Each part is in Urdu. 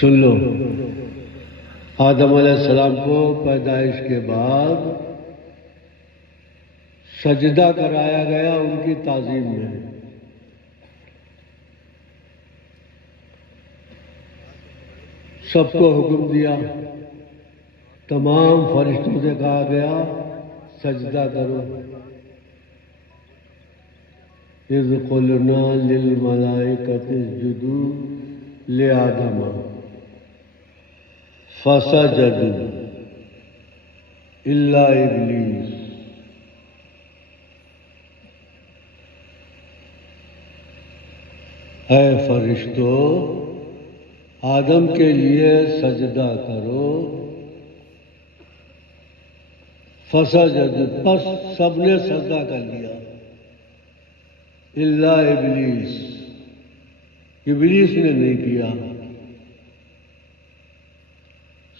سن لو، آدم علیہ السلام کو پیدائش کے بعد سجدہ کرایا گیا ان کی تعظیم میں۔ سب کو حکم دیا، تمام فرشتوں سے کہا گیا سجدہ کرو۔ اذ قلنا للملائکۃ اسجدوا لآدم فسجدوا الا ابلیس۔ اے فرشتو، آدم کے لیے سجدہ کرو۔ فسجدوا، پس سب نے سجدہ کر لیا، الا ابلیس، ابلیس نے نہیں کیا۔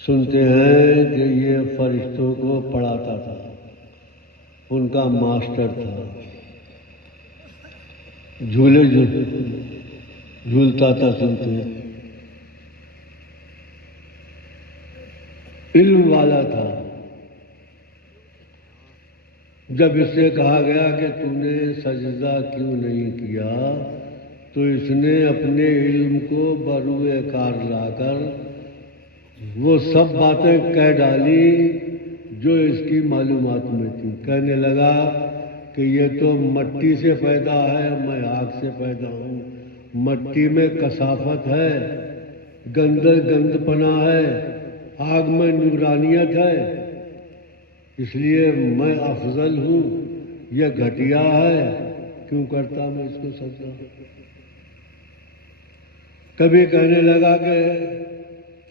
سنتے ہیں کہ یہ فرشتوں کو پڑھاتا تھا، ان کا ماسٹر تھا، جھولے جھولتا تھا، سنتے ہیں، علم والا تھا۔ جب اس سے کہا گیا کہ تم نے سجدہ کیوں نہیں کیا، تو اس نے اپنے علم کو بروئے کار لا کر وہ سب باتیں کہہ ڈالی جو اس کی معلومات میں تھی۔ کہنے لگا کہ یہ تو مٹی سے پیدا ہے، میں آگ سے پیدا ہوں، مٹی میں کثافت ہے، گند پنا ہے، آگ میں نورانیت ہے، اس لیے میں افضل ہوں، یہ گھٹیا ہے، کیوں کرتا میں اس کو سجدہ۔ کبھی کہنے لگا کہ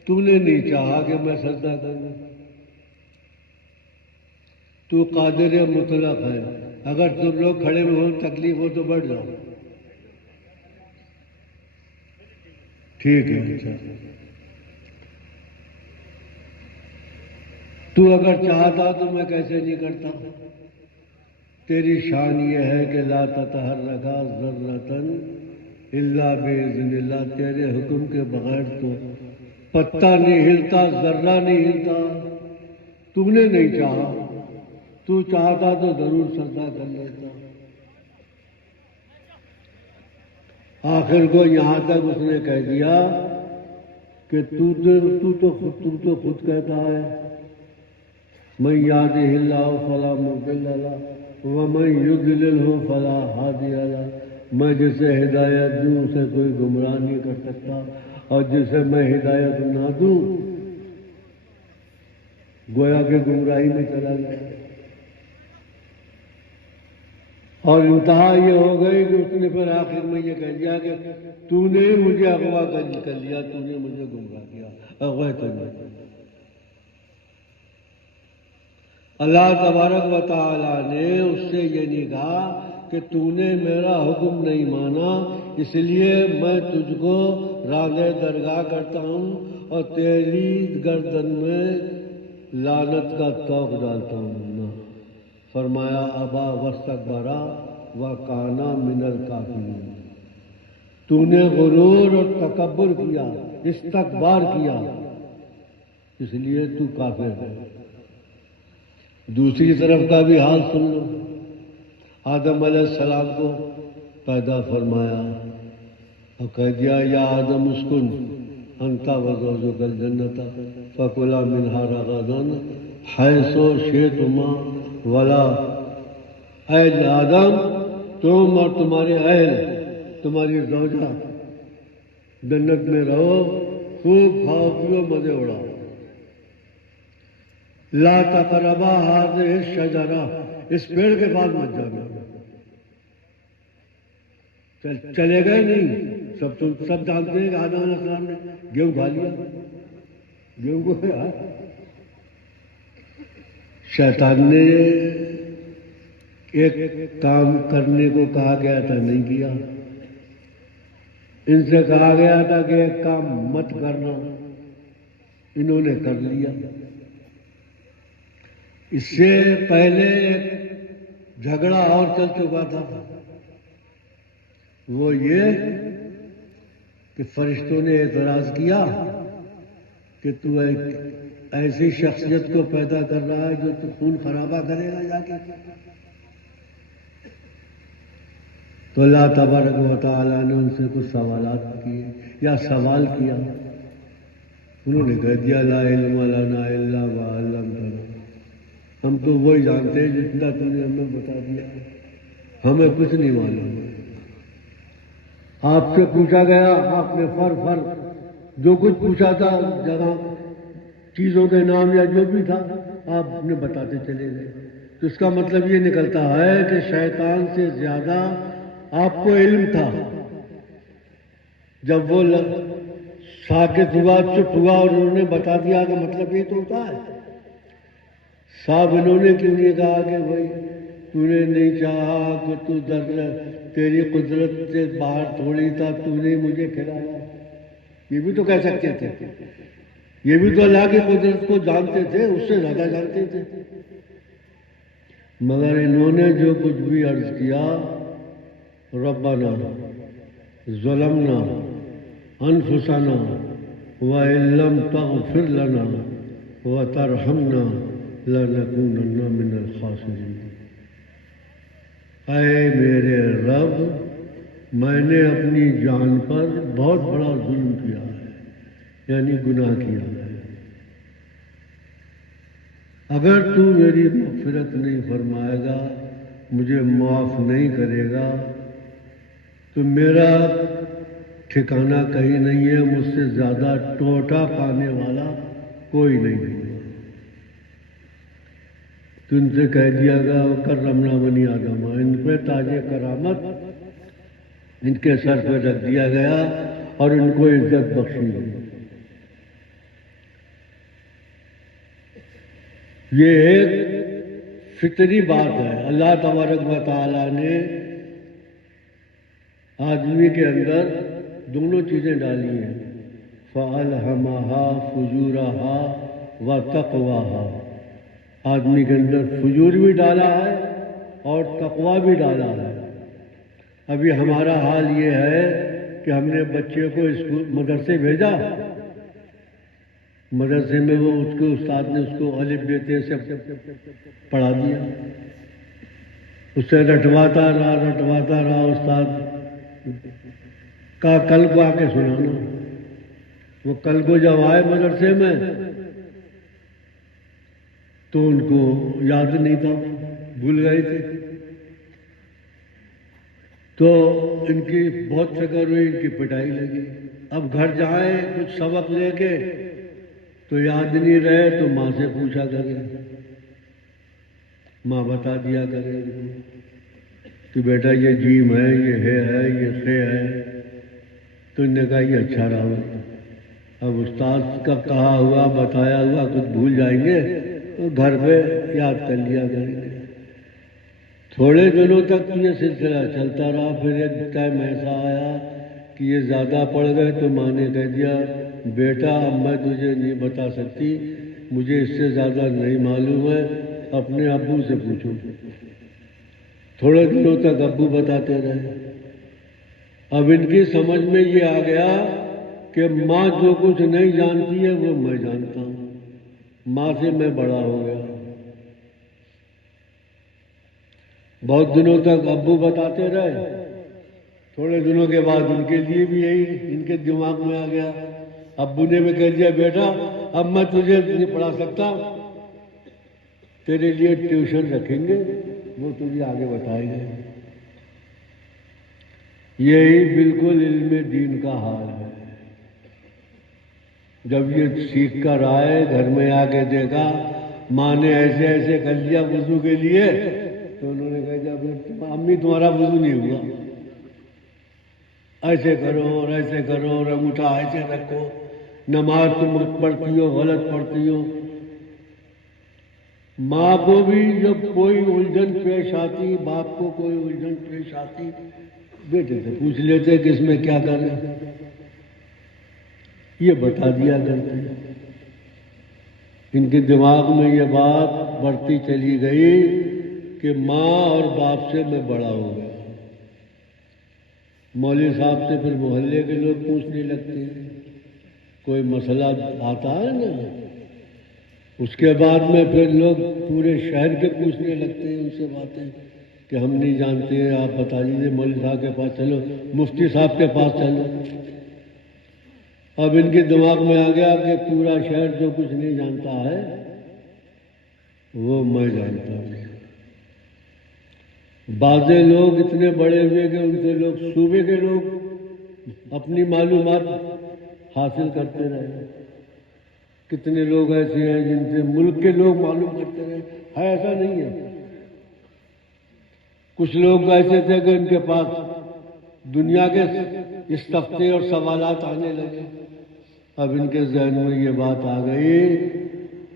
تو نے نہیں چاہا کہ میں سجدہ کروں، تو قادر مطلق ہے، اگر تم لوگ کھڑے میں ہو تکلیف ہو تو بڑھ جاؤ۔ ٹھیک ہے، اچھا، تو اگر چاہتا تو میں کیسے نہیں کرتا؟ تیری شان یہ ہے کہ لا تتحرک ذرۃ الا باذن اللہ، تیرے حکم کے بغیر تو پتہ نہیں ہلتا، ذرہ نہیں ہلتا۔ تم نے نہیں چاہا، تو چاہتا تو ضرور سجدہ کر لیتا۔ آخر کو یہاں تک اس نے کہہ دیا کہ تو خود کہتا ہے من یہدہ اللہ فلا مضل لہ ومن یضللہ فلا ہادی لہ، میں جسے ہدایت دوں اسے کوئی گمراہ نہیں کر سکتا، اور جسے میں ہدایت نہ دوں گویا کہ گمراہی میں چلا گیا۔ اور انتہا یہ ہو گئی کہ اس نے پھر آخر میں یہ کہہ دیا کہ تو نے مجھے اغوا کر لیا، تو نے مجھے گمراہ کیا، اغوا کر لیا۔ اللہ تبارک و تعالیٰ نے اس سے یہ نہیں کہا کہ تو نے میرا حکم نہیں مانا، اس لیے میں تجھ کو راز درگاہ کرتا ہوں اور تیری گردن میں لعنت کا طوق ڈالتا ہوں۔ نہ، فرمایا ابا واستکبر وکان من الکافرین، تو نے غرور اور تکبر کیا، استکبار کیا، اس لیے تو کافر ہے۔ دوسری طرف کا بھی حال سن لو، آدم علیہ السلام کو پیدا فرمایا اور کہہ دیا یا آدم اسکن انت وزوجک الجنۃ فکلا منہا رغدا حیث شئتما ولا، اے آدم تم اور تمہارے اہل، تمہاری زوجہ جنت میں رہو، خوب کھاؤ پیو، مزے اڑاؤ، لا تقربا ہذہ الشجرہ، اس پیڑ کے پاس مت جانا۔ چلے گئے نہیں، سب جانتے ہیں کہ آدم علیہ السلام نے گیہوں کھا لیا، گیہوں کو شیطان نے ایک کام کرنے کو کہا گیا تھا، نہیں کیا۔ ان سے کہا گیا تھا کہ ایک کام مت کرنا، انہوں نے کر لیا۔ اس سے پہلے ایک جھگڑا اور چل چکا تھا، وہ یہ کہ فرشتوں نے اعتراض کیا کہ تو ایک ایسی شخصیت کو پیدا کر رہا ہے جو تو خون خرابہ کرے گا جا کے. تو اللہ تبارک و تعالیٰ نے ان سے کچھ سوالات کیے یا سوال کیا. انہوں نے کہہ دیا لا علم لنا الا ما علمتنا، ہم تو وہی جانتے ہیں جتنا تو نے ہمیں بتا دیا، ہمیں کچھ نہیں معلوم. آپ سے پوچھا گیا، آپ نے فر جو کچھ پوچھا تھا، جگہ چیزوں کے نام یا جو بھی تھا آپ نے بتاتے چلے گئے. تو اس کا مطلب یہ نکلتا ہے کہ شیطان سے زیادہ آپ کو علم تھا. جب وہ ساکت ہوا، چپ ہوا اور انہوں نے بتا دیا کہ مطلب یہ تو ہوتا ہے. صاحب انہوں نے کیوں نہیں کہا کہ بھائی تو نے نہیں چاہا کہ تو تیری قدرت سے باہر تھوڑی تھا، تو نے مجھے کھلایا. یہ بھی تو کہہ سکتے تھے، یہ بھی تو اللہ کی قدرت کو جانتے تھے، اس سے زیادہ جانتے تھے. مگر انہوں نے جو کچھ بھی عرض کیا، ربنا ظلمنا انفسنا وان لم تغفر لنا وترحمنا لنکونن من الخاسرین. اے میرے رب، میں نے اپنی جان پر بہت بڑا ظلم کیا ہے، یعنی گناہ کیا ہے. اگر تو میری مغفرت نہیں فرمائے گا، مجھے معاف نہیں کرے گا، تو میرا ٹھکانہ کہیں نہیں ہے، مجھ سے زیادہ ٹوٹا پانے والا کوئی نہیں ہوگا. تو ان سے کہہ دیا گا کرمنا بنی آدم، ان پہ تاج کرامت ان کے سر پہ رکھ دیا گیا اور ان کو عزت بخشی گئی. یہ ایک فطری بات ہے. اللہ تبارک و تعالیٰ نے آدمی کے اندر دونوں چیزیں ڈالی ہیں، فَأَلْهَمَهَا فُجُورَهَا وَتَقْوَاهَا. آدمی کے اندر فجور بھی ڈالا ہے اور تقویٰ بھی ڈالا ہے. ابھی ہمارا حال یہ ہے کہ ہم نے بچے کو مدرسے بھیجا، مدرسے میں وہ اس کو استاد نے اس کو الف ب ت سے پڑھا دیا، اس سے رٹواتا رہا استاد کا کل کو آ کے سنانا. وہ کل کو جب آئے مدرسے میں تو ان کو یاد نہیں تھا، بھول گئے تھے. تو ان کی بہت فکر ہوئی، ان کی پٹائی لگی. اب گھر جائیں کچھ سبق لے کے تو یاد نہیں رہے تو ماں سے پوچھا کرے، ماں بتا دیا کرے کہ بیٹا یہ جیم ہے، یہ ہے، یہ خے ہے. تو انہوں نے کہا یہ اچھا رہا. اب استاد کا کہا ہوا بتایا ہوا کچھ بھول جائیں گے تو گھر پہ یاد کر لیا کریں گے. تھوڑے دنوں تک یہ سلسلہ چلتا رہا. پھر ایک ٹائم ایسا آیا کہ یہ زیادہ پڑ گئے تو ماں نے کہہ دیا بیٹا اب میں تجھے نہیں بتا سکتی، مجھے اس سے زیادہ نہیں معلوم ہے، اپنے ابو سے پوچھو. تھوڑے دنوں تک ابو بتاتے رہے. اب ان کی سمجھ میں یہ آ گیا کہ ماں جو کچھ نہیں جانتی ہے وہ میں جانتا ہوں، ماں سے میں بڑا ہو گیا. بہت دنوں تک ابو بتاتے رہے. تھوڑے دنوں کے بعد ان کے لیے بھی یہی ان کے دماغ میں آ گیا. ابو نے بھی کہہ دیا بیٹا اب میں تجھے نہیں پڑھا سکتا، تیرے لیے ٹیوشن رکھیں گے، وہ تجھے آگے بتائیں گے. یہی بالکل علم دین کا حال ہے. جب یہ سیکھ کر آئے گھر میں آ کے دیکھا ماں نے ایسے ایسے کر لیا وضو کے لیے تو انہوں نے کہا امی تمہارا وضو نہیں ہوا، ایسے کرو اور ایسے کرو اور انگوٹھا ایسے رکھو، نماز تم پڑھتی ہو غلط پڑھتی ہو. ماں کو بھی جب کوئی الجھن پیش آتی، باپ کو کوئی الجھن پیش آتی، بیٹے سے پوچھ لیتے کہ اس میں کیا کریں، یہ بتا دیا کرتے. ان کے دماغ میں یہ بات بڑھتی چلی گئی کہ ماں اور باپ سے میں بڑا ہو گیا. مولوی صاحب سے پھر محلے کے لوگ پوچھنے لگتے ہیں، کوئی مسئلہ آتا ہے نا، اس کے بعد میں پھر لوگ پورے شہر کے پوچھنے لگتے ہیں ان سے باتیں کہ ہم نہیں جانتے ہیں، آپ بتا دیجیے، مولوی صاحب کے پاس چلو، مفتی صاحب کے پاس چلو۔ اب ان کے دماغ میں آ گیا کہ پورا شہر جو کچھ نہیں جانتا ہے وہ میں جانتا ہوں۔ بعض لوگ اتنے بڑے ہوئے کہ ان سے لوگ صوبے کے لوگ اپنی معلومات حاصل کرتے رہے۔ کتنے لوگ ایسے ہیں جن سے ملک کے لوگ معلوم کرتے رہے، ہے ایسا نہیں ہے۔ کچھ لوگ ایسے تھے کہ ان کے پاس دنیا کے استفتے اور سوالات آنے لگے، اب ان کے ذہن میں یہ بات آ گئی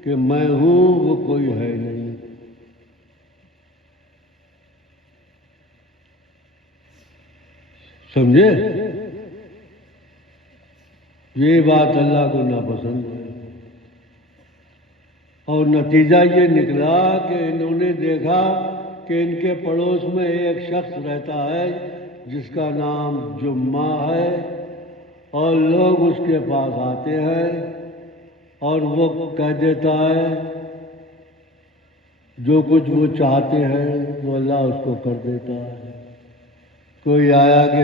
کہ میں ہوں وہ کوئی ہے نہیں۔ سمجھے؟ یہ بات اللہ کو ناپسند ہے، اور نتیجہ یہ نکلا کہ انہوں نے دیکھا کہ ان کے پڑوس میں ایک شخص رہتا ہے جس کا نام جمعہ ہے، اور لوگ اس کے پاس آتے ہیں اور وہ کہہ دیتا ہے جو کچھ وہ چاہتے ہیں وہ اللہ اس کو کر دیتا ہے۔ کوئی آیا کہ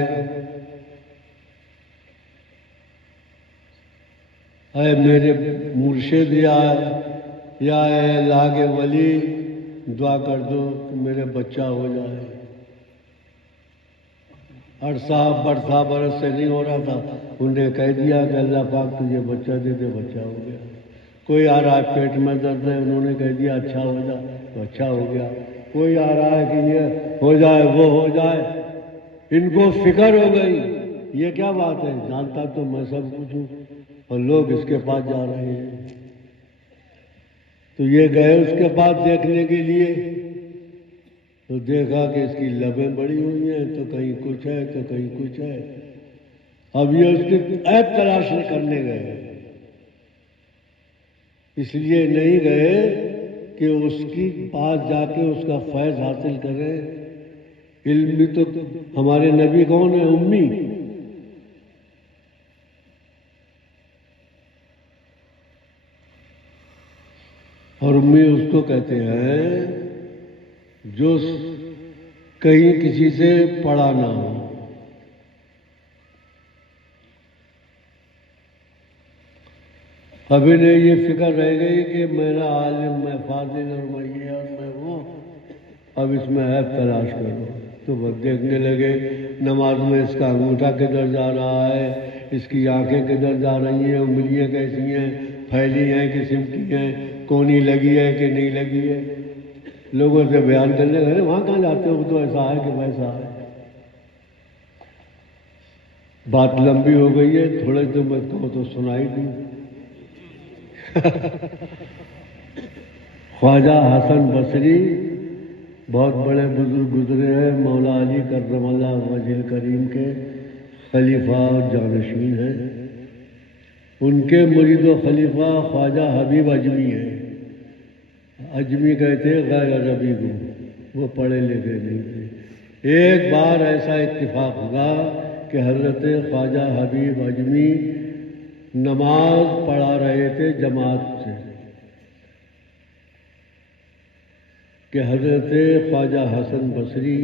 اے میرے مرشد یا اے اللہ کے ولی دعا کر دو کہ میرے بچہ ہو جائے۔ عرصہ برس سے نہیں ہو رہا تھا، انہوں نے کہہ دیا کہ اللہ پاک تجھے بچہ دے دے، بچہ ہو گیا۔ کوئی آ رہا ہے پیٹ میں درد ہے، انہوں نے کہہ دیا اچھا ہو جا، تو اچھا ہو گیا۔ کوئی آ رہا ہے کہ یہ ہو جائے وہ ہو جائے، ان کو فکر ہو گئی۔ یہ کیا بات ہے، جانتا تو میں سب کچھ ہوں اور لوگ اس کے پاس جا رہے ہیں۔ تو یہ گئے اس کے پاس دیکھنے کے لیے، تو دیکھا کہ اس کی لبیں بڑی ہوئی ہیں، تو کہیں کچھ ہے تو کہیں کچھ ہے۔ اب یہ اس کی عیب تلاش کرنے گئے، اس لیے نہیں گئے کہ اس کی پاس جا کے اس کا فیض حاصل کریں۔ علم بھی تو ہمارے نبی کون ہے؟ امی۔ اور امی اس کو کہتے ہیں جو کہیں کسی سے پڑھا نہ ہو۔ ابھی نے یہ فکر رہ گئی کہ میرا عالم، میں فاضل، اور میں یہ اور میں وہ، اب اس میں عیب تلاش کرو۔ تو وہ دیکھنے لگے نماز میں اس کا انگوٹھا کدھر جا رہا ہے، اس کی آنکھیں کدھر جا رہی ہیں، انگلیاں کیسی ہیں، پھیلی ہیں کہ سمٹی ہیں، کونی لگی ہے کہ نہیں لگی ہے۔ لوگوں سے بیان کرنے لگے وہاں کہاں جاتے ہو، تو ایسا ہے کہ ویسا ہے۔ بات لمبی ہو گئی ہے، تھوڑے تو میں کہوں تو سنائی دوں۔ خواجہ حسن بصری بہت بڑے بزرگ گزرے ہیں، مولا علی کرم اللہ وجہ کریم کے خلیفہ اور جانشین ہیں۔ ان کے مرید و خلیفہ خواجہ حبیب اجمی ہیں۔ اجمی کہتے غیر عربی کو، وہ پڑھے لکھے نہیں تھے۔ ایک بار ایسا اتفاق ہوا کہ حضرت خواجہ حبیب اجمی نماز پڑھا رہے تھے جماعت سے، کہ حضرت خواجہ حسن بصری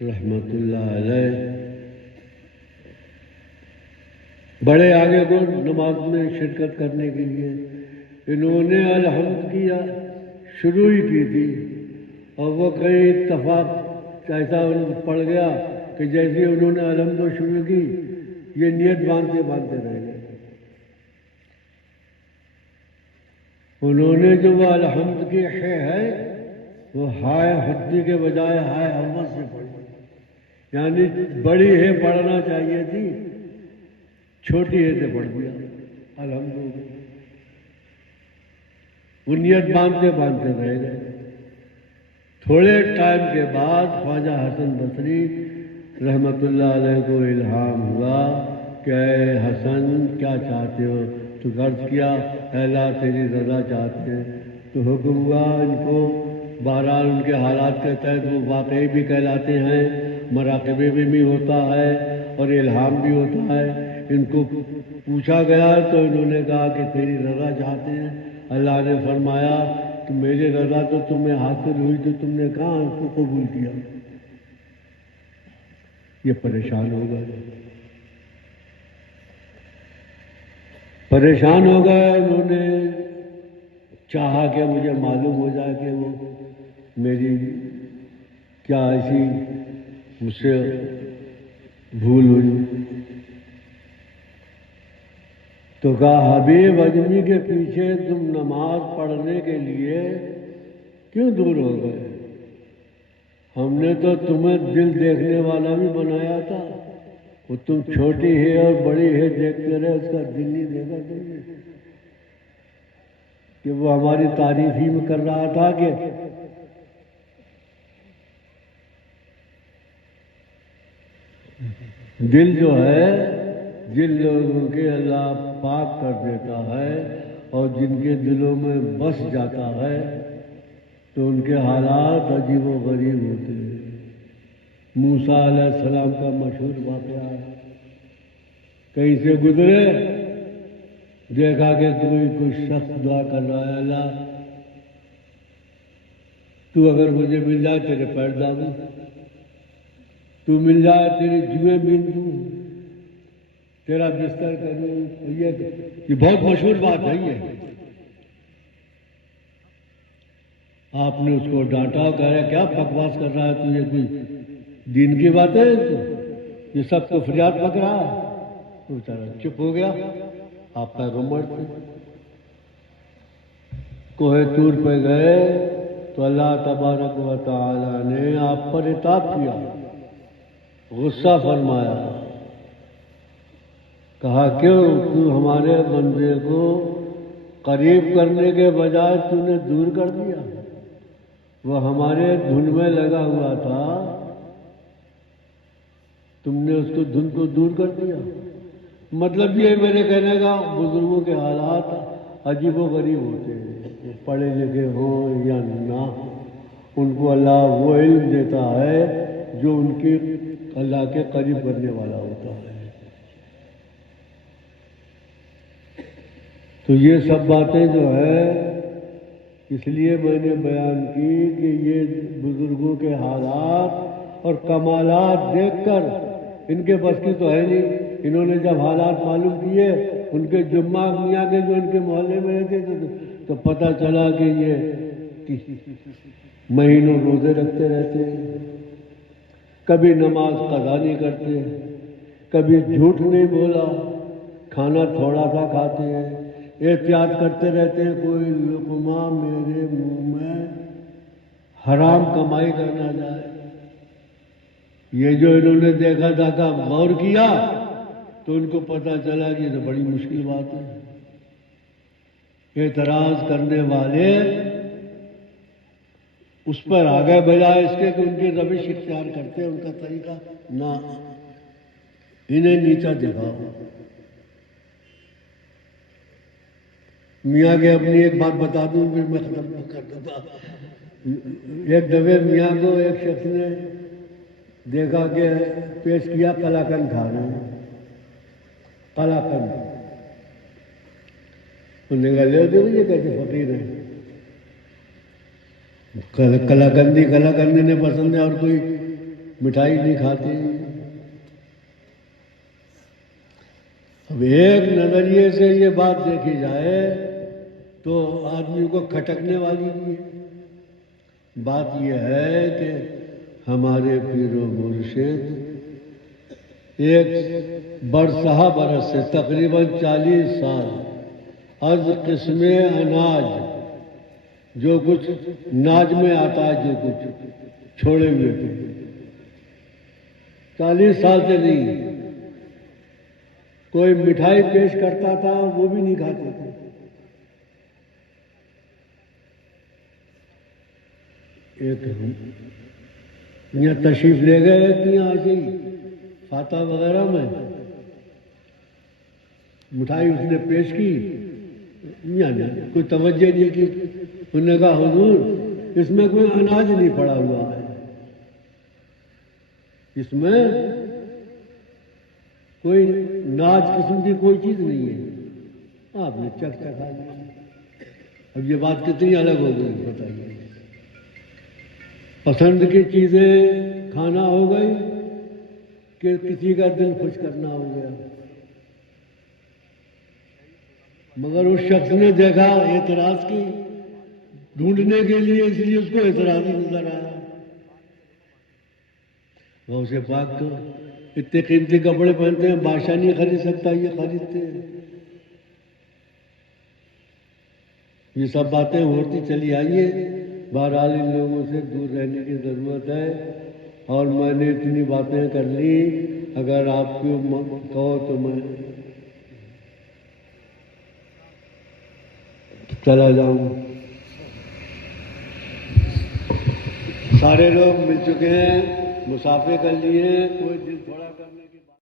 رحمت اللہ علیہ بڑے آگے کو نماز میں شرکت کرنے کے لیے، انہوں نے الحمد کیا، شروع ہی کی تھی، اور وہ کہیں اتفاق ایسا پڑ گیا کہ جیسے انہوں نے الحمد شروع کی، یہ نیت باندھتے باندھتے رہ گئے۔ انہوں نے جو وہ الحمد کی ہے وہ ہائے حدی کے بجائے ہائے حمد سے پڑھی، یعنی بڑی ہے پڑھنا چاہیے تھی، چھوٹی ہے سے پڑھ دیا الحمد ہو گئی۔ وہ نیت باندھتے باندھتے رہ گئے۔ تھوڑے ٹائم کے بعد خواجہ حسن بصری رحمت اللہ علیہ کو الہام ہوا کہ اے حسن کیا چاہتے ہو؟ تو عرض کیا اے اللہ تیری رضا چاہتے ہیں۔ تو حکم ہوا ان کو، بہرحال ان کے حالات کے تحت وہ واقعی بھی کہلاتے ہیں، مراقبے بھی ہوتا ہے اور الہام بھی ہوتا ہے۔ ان کو پوچھا گیا تو انہوں نے کہا کہ تیری رضا چاہتے ہیں. اللہ نے فرمایا کہ میری رضا تو تمہیں حاصل ہوئی تو تم نے کہاں اس کو قبول کیا. یہ پریشان ہو گئے، پریشان ہو گئے. انہوں نے چاہا کہ مجھے معلوم ہو جائے کہ وہ میری کیا ایسی مجھ سے بھول ہوئی. تو کہا حبیب اجمی کے پیچھے تم نماز پڑھنے کے لیے کیوں دور ہو گئے؟ ہم نے تو تمہیں دل دیکھنے والا بھی بنایا تھا. وہ تم چھوٹی ہے اور بڑی ہے دیکھتے رہے، اس کا دل نہیں دیکھا تم نے کہ وہ ہماری تعریف ہی میں کر رہا تھا کہ دل جو ہے جن لوگوں کے اللہ پاک کر دیتا ہے اور جن کے دلوں میں بس جاتا ہے تو ان کے حالات عجیب و غریب ہوتے ہیں. موسیٰ علیہ السلام کا مشہور واقعہ ہے. کہیں سے گزرے، دیکھا کہ کوئی شخص دعا کر رہا ہے، اللہ تو اگر مجھے مل جائے تیرے پیر دابوں، تو مل جائے تیری جوئیں بین دوں، تیرا بستر کروں. یہ بہت مشہور بات ہے. یہ آپ نے اس کو ڈانٹا، کہہ رہے کیا بکواس کر رہا ہے تو، یہ کوئی دین کی بات ہے؟ یہ سب کو فریاد پک رہا ہے. تو بیچارہ چپ ہو گیا. آپ پیغمبر تھے. کوہ طور پہ گئے تو اللہ تبارک و تعالی نے آپ پر عتاب کیا، غصہ فرمایا. کہا کیوں تو ہمارے بندے کو قریب کرنے کے بجائے تو نے دور کر دیا. وہ ہمارے دھن میں لگا ہوا تھا، تم نے اس کو دھن کو دور کر دیا. مطلب یہ میرے کہنے کا بزرگوں کے حالات عجیب و غریب ہوتے ہیں. پڑھے لکھے ہوں یا نہ، ان کو اللہ وہ علم دیتا ہے جو ان کی اللہ کے قریب کرنے والا ہوتا ہے. تو یہ سب باتیں جو ہے اس لیے میں نے بیان کی کہ یہ بزرگوں کے حالات اور کمالات دیکھ کر ان کے بس کی تو ہے نہیں. انہوں نے جب حالات معلوم کیے ان کے جمعہ میاں کے جو ان کے محلے میں رہتے تھے تو پتہ چلا کہ یہ مہینوں روزے رکھتے رہتے ہیں، کبھی نماز قضا نہیں کرتے، کبھی جھوٹ نہیں بولا، کھانا تھوڑا سا کھاتے ہیں، احتیاط کرتے رہتے ہیں کوئی لقمہ میرے منہ میں حرام کمائی کرنا جائے. یہ جو انہوں نے دیکھا تھا غور کیا تو ان کو پتہ چلا کہ یہ تو بڑی مشکل بات ہے. اعتراض کرنے والے اس پر آ گئے بجائے اس کے کہ ان کی روش اختیار کرتے، ان کا طریقہ نہ انہیں نیچا دکھاؤ. میاں کے اپنی ایک بات بتا دوں پھر میں ختم کر دیتا. ایک دفعہ میاں کو ایک شخص نے دیکھا کہ پیش کیا قلاقند کھا رہے ہیں. قلاقند انہوں نے کہا لے دو یہ کیسے فقیر ہیں، قلاقندی نے پسند ہے اور کوئی مٹھائی نہیں کھاتی. اب ایک نظریے سے یہ بات دیکھی جائے تو آدمی کو کھٹکنے والی بھی ہے. بات یہ ہے کہ ہمارے پیر و مرشد ایک برسہ برس سے تقریباً 40 سال از قسم اناج جو کچھ ناج میں آتا ہے جو کچھ چھوڑے ہوئے تھے. 40 سال سے نہیں. کوئی مٹھائی پیش کرتا تھا وہ بھی نہیں کھاتے تھے. ایک یہاں تشریف لے گئے کہ یہاں ایسے ہی فاتح وغیرہ میں مٹھائی اس نے پیش کی، یعنی کوئی توجہ نہیں کی. انہوں نے کہا حضور اس میں کوئی اناج نہیں پڑا ہوا ہے، اس میں کوئی ناز قسم کی کوئی چیز نہیں ہے، آپ نے چکھ چکھا لیا۔ اب یہ بات کتنی الگ ہو گئی بتائیے؟ پسند کی چیزیں کھانا ہو گئی کہ کسی کا دل خوش کرنا ہو گیا؟ مگر اس شخص نے دیکھا اعتراض کی ڈھونڈنے کے لیے، اس لیے اس کو اعتراض ہی نظر آیا۔ غوث پاک تو اتنے قیمتی کپڑے پہنتے ہیں، بادشاہ نہیں خرید سکتا، یہ خریدتے ہیں۔ یہ سب باتیں ہوتی چلی آئیے، بہرحال ان لوگوں سے دور رہنے کی ضرورت ہے۔ اور میں نے اتنی باتیں کر لی، اگر آپ کو کہو تو میں چلا جاؤں۔ سارے لوگ مل چکے ہیں، مسافے کر لیے، کوئی دل تھوڑا